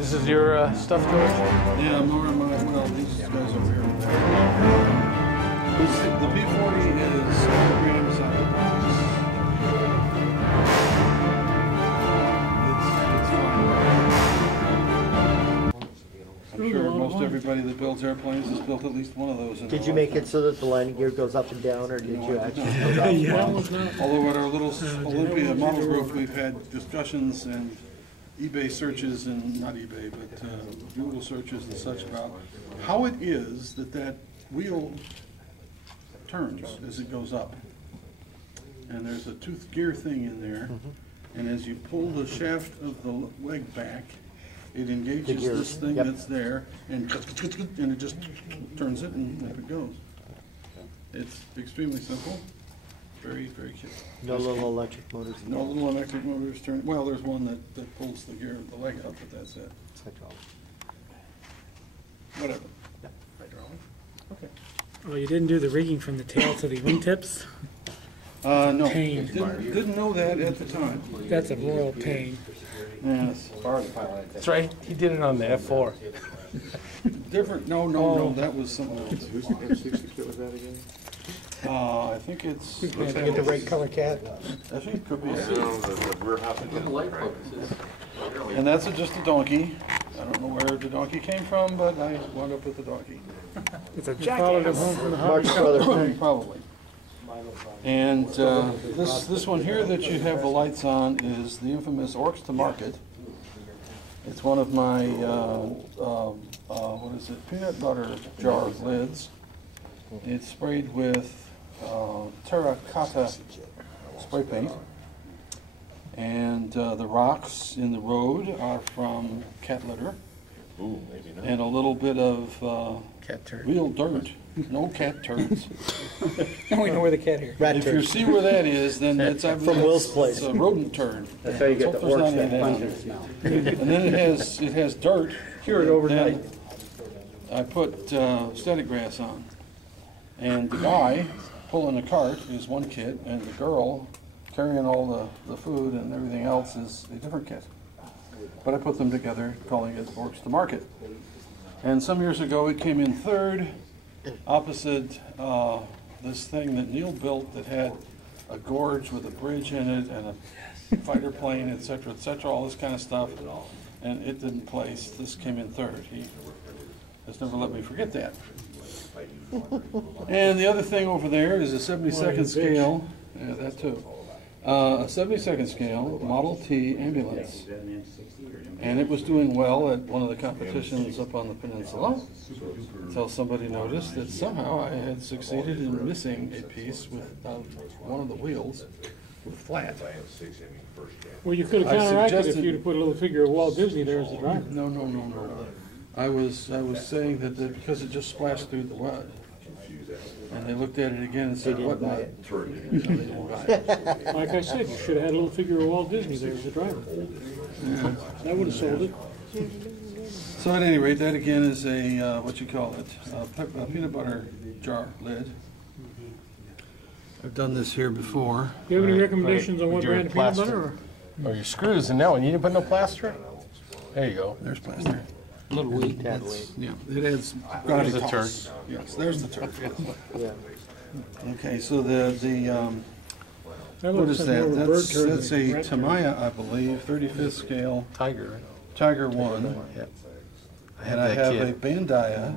This is your stuff, George? Yeah, more of my, well, these guys over here. The P40 is 100 grams out of the box. It's fine. I'm sure most everybody that builds airplanes has built at least one of those. Did you make it so that the landing gear goes up and down, or did you actually go up? Although at our little Olympia model group, we've had discussions and eBay searches, and not eBay, but Google searches and such about how it is that that wheel turns as it goes up. And there's a tooth gear thing in there, and as you pull the shaft of the leg back, it engages this thing that's there, and it just turns it, and up it goes. It's extremely simple. Very, very cute. No little electric motors? No little electric motors turn. Well, there's one that pulls the gear, the leg up, but that's it. It's hydraulic. Whatever. Yeah. Hydraulic. Okay. Oh, you didn't do the rigging from the tail to the wingtips? No. Pain. Didn't know that at the time. That's a royal pain. Yes. That's right. He did it on the F4. Different. No. That was something else. Whose 60 kit was that again? I think it's. Get the right color cat. I think it could be. The rear half of The light focuses. And that's just a donkey. I don't know where the donkey came from, but I wound up with the donkey. It's a jackass. Home from the March hobby shop. Brothers. Probably. And this one here that you have the lights on is the infamous Orcs to Market. It's one of my what is it? Peanut butter jar lids. It's sprayed with terracotta spray paint, and the rocks in the road are from cat litter. Ooh, maybe not. And a little bit of Cat turd. real dirt. No cat turds. And we know where the cat here. Rat If you turd. see where that is, then that's From Will's place. It's a rodent turd. That's how you get the Hope there's orcs not that any pungent down smell. there. And then it has dirt. Cure it overnight. Then I put static grass on. And the guy pulling the cart is one kit, and the girl carrying all the food and everything else is a different kit. But I put them together, calling it Orcs to Market. And some years ago it came in third, opposite this thing that Neil built that had a gorge with a bridge in it and a fighter plane, etc., all this kind of stuff. And it didn't place. This came in third. He has never let me forget that. And the other thing over there is a 72nd scale. Yeah, that too. A 72nd scale Model T ambulance. And it was doing well at one of the competitions up on the peninsula until somebody noticed that somehow I had succeeded in missing a piece with one of the wheels was flat. Well, you could have counteracted if you'd have put a little figure of Walt Disney there as the driver. No. I was saying that because it just splashed through the mud. And they looked at it again and said, what mud? Like I said, you should have had a little figure of Walt Disney there as the driver. Yeah. That would have sold it. So at any rate, that again is a, what you call it, a peanut butter jar lid. I've done this here before. Do you have any recommendations on what Your brand of peanut plaster. butter? Or your screws in that one. You didn't put no plaster? There you go. There's plaster. A little weak. Yeah, it adds There's the turd. Yes, there's the turd. Yeah. Okay, so the That what looks is like more that? of a bird turd That's than a rat turd. Tamiya, I believe, 35th scale Tiger, right? Tiger I. And I that have kit. a Bandaya.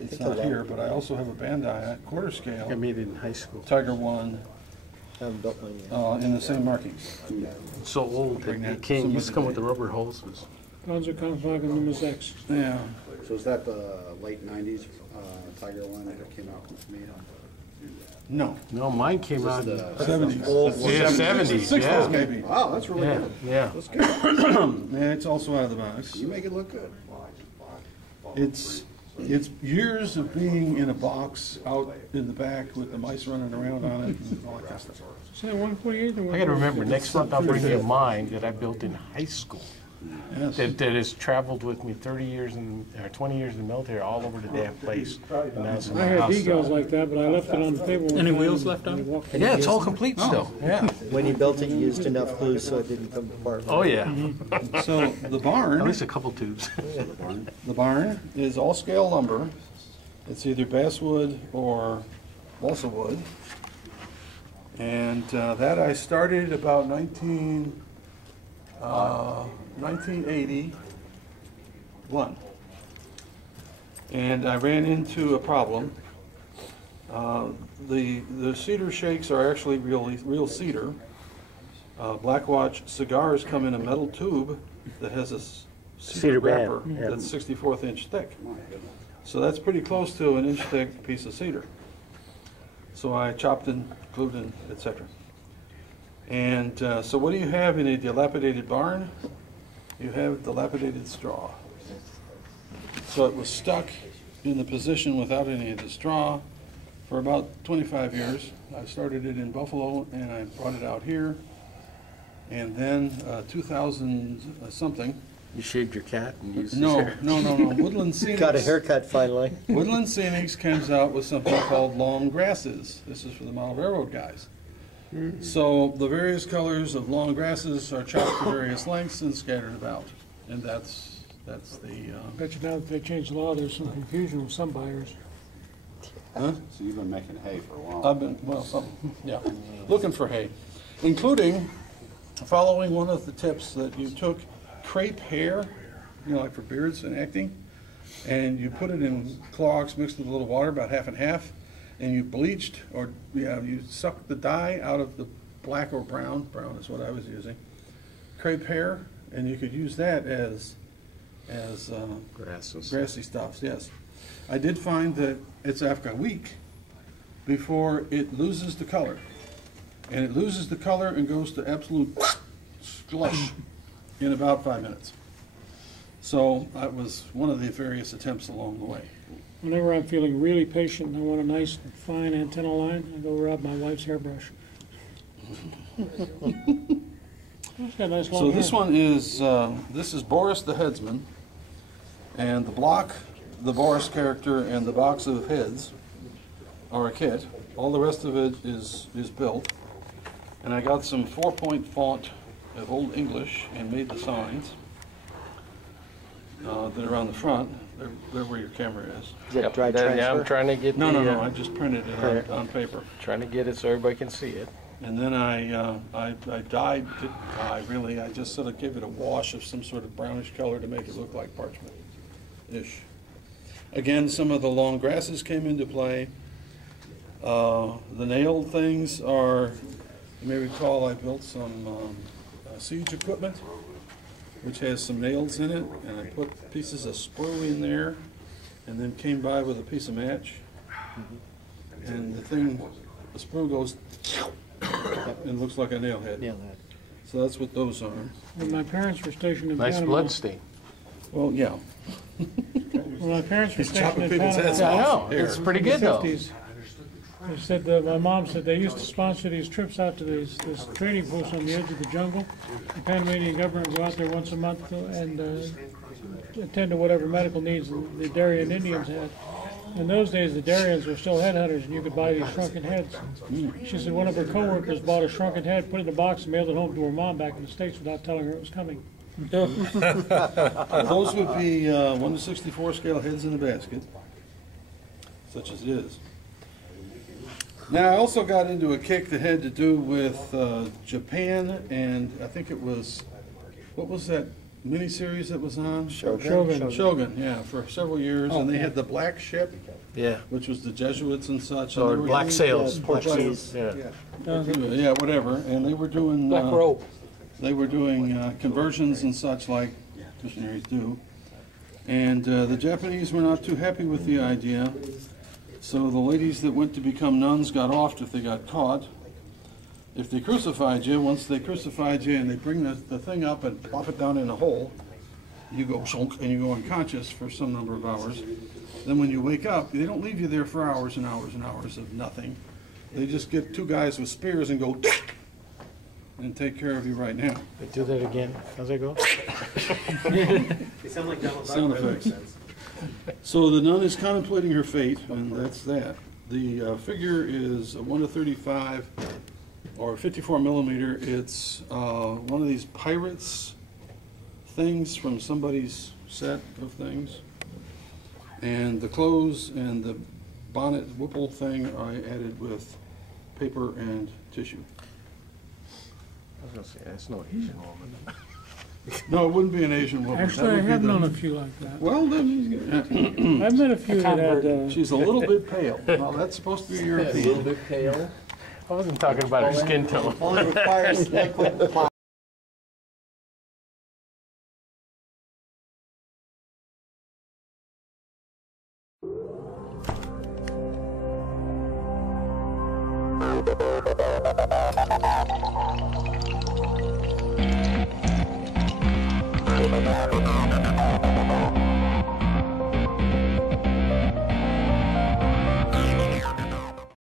It's not here, but I also have a Bandaya quarter I scale made it in high school. Tiger I Haven't built mine yet. in the same markings. It's so old that it came, used to come with the rubber hoses. Panzer Kampfwagen Nummer 6. Yeah. So is that the late 90s Tiger one that came out with me? No. No, mine came out in 70s. yeah, 70s, 60s yeah. maybe. Wow, that's really Yeah, good. yeah. That's good. Yeah, it's also out of the box. You make it look good. It's years of being in a box out in the back with the mice running around on it and all that kind of stuff. Is that 148 or I gotta remember, next month I'll bring you mine that I built in high school. Yes. that has traveled with me 30 years or 20 years in the military, all over the damn place. And now it's in I my had house. decals like that, but I left it on the table. Any wheels left on it? Yeah, it's all complete still. Yeah. When you built it, you used enough glue so it didn't come apart. Oh yeah. So the barn, At least a couple tubes. the barn is all scale lumber. It's either basswood or balsa wood. And that I started about 1981. And I ran into a problem. The cedar shakes are actually real cedar. Black Watch cigars come in a metal tube that has a cedar band, wrapper yeah. that's 64th inch thick. So that's pretty close to an inch thick piece of cedar. So I chopped and glued and etc. And so what do you have in a dilapidated barn? You have dilapidated straw. So it was stuck in the position without any of the straw for about 25 years. I started it in Buffalo and I brought it out here. And then 2000 something. You shaved your cat and used his No, hair. no. Woodland Scenics. Got a haircut finally. Woodland Scenics comes out with something called long grasses. This is for the model railroad guys. So the various colors of long grasses are chopped to various lengths and scattered about. And that's the, Bet you now that they changed the law, there's some confusion with some buyers. huh? So you've been making hay for a while. I've been, looking for hay, including following one of the tips that you took crepe hair, like for beards and acting, and you put it in clogs mixed with a little water, about half and half, and you bleached, or you sucked the dye out of the black or brown is what I was using, crepe hair, and you could use that as Grasses. grassy stuffs, yes. I did find that it's after a week before it loses the color. And it loses the color and goes to absolute slush in about 5 minutes. So that was one of the various attempts along the way. Whenever I'm feeling really patient and I want a nice, fine antenna line, I go rub my wife's hairbrush. It's got nice long So hair. this is Boris the headsman, and the block, the Boris character, and the box of heads are a kit. All the rest of it is built. And I got some 4-point font of Old English and made the signs that are on the front. They're where your camera is. Is that dry Yeah, I'm transfer? trying to get No, the, I just printed it on paper. trying to get it so everybody can see it. And then I dyed, didn't dye really, I just sort of gave it a wash of some sort of brownish color to make it look like parchment-ish. Again, some of the long grasses came into play. The nailed things are, you may recall I built some siege equipment, which has some nails in it, and I put pieces of sprue in there, and then came by with a piece of match. And the sprue goes and looks like a nail head. Yeah, that. So that's what those are. When my parents were stationed in Nice Panama. blood stain. Well, yeah. When my parents were He's chopping stationed in people's heads Panama. off. I know. Here. It's pretty in the good though. 50s, they said my mom said they used to sponsor these trips out to this trading post on the edge of the jungle. The Panamanian government would go out there once a month and attend to whatever medical needs the Darien Indians had. In those days, the Dariens were still headhunters, and you could buy these shrunken heads. She said one of her coworkers bought a shrunken head, put it in a box, and mailed it home to her mom back in the States without telling her it was coming. Those would be 1 to 64 scale heads in a basket, such as it is. Now, I also got into a kick that had to do with Japan, and I think it was, what was that miniseries that was on? Shogun. Shogun, yeah, for several years, and they had the black ship, Yeah. which was the Jesuits and such. and Or they were black doing- sails. Portuguese. Yeah. Yeah, whatever, and they were doing. Black robe. They were doing conversions and such like missionaries do. And the Japanese were not too happy with the idea. So the ladies that went to become nuns got offed if they got caught. If they crucified you, once they crucified you and they bring the thing up and plop it down in a hole, you go shunk and you go unconscious for some number of hours. Then when you wake up, they don't leave you there for hours and hours and hours of nothing. They just get two guys with spears and go, and take care of you right now. Do that again. How's that go? They sound like Donald Duck. Sound but that makes effects. sense. So the nun is contemplating her fate, and that's that. The figure is a 1:35 or 54 millimeter. It's one of these pirates things from somebody's set of things. And the clothes and the bonnet Whipple thing I added with paper and tissue. I was gonna say, that's no Asian woman. No, it wouldn't be an Asian woman. That Actually, I would be have the- known a few like that. Well, then, I've met a few that had, she's a little bit pale. Now, that's supposed to be European. bit pale. I wasn't talking about her skin tone. Only requires liquid plastic. Thank you.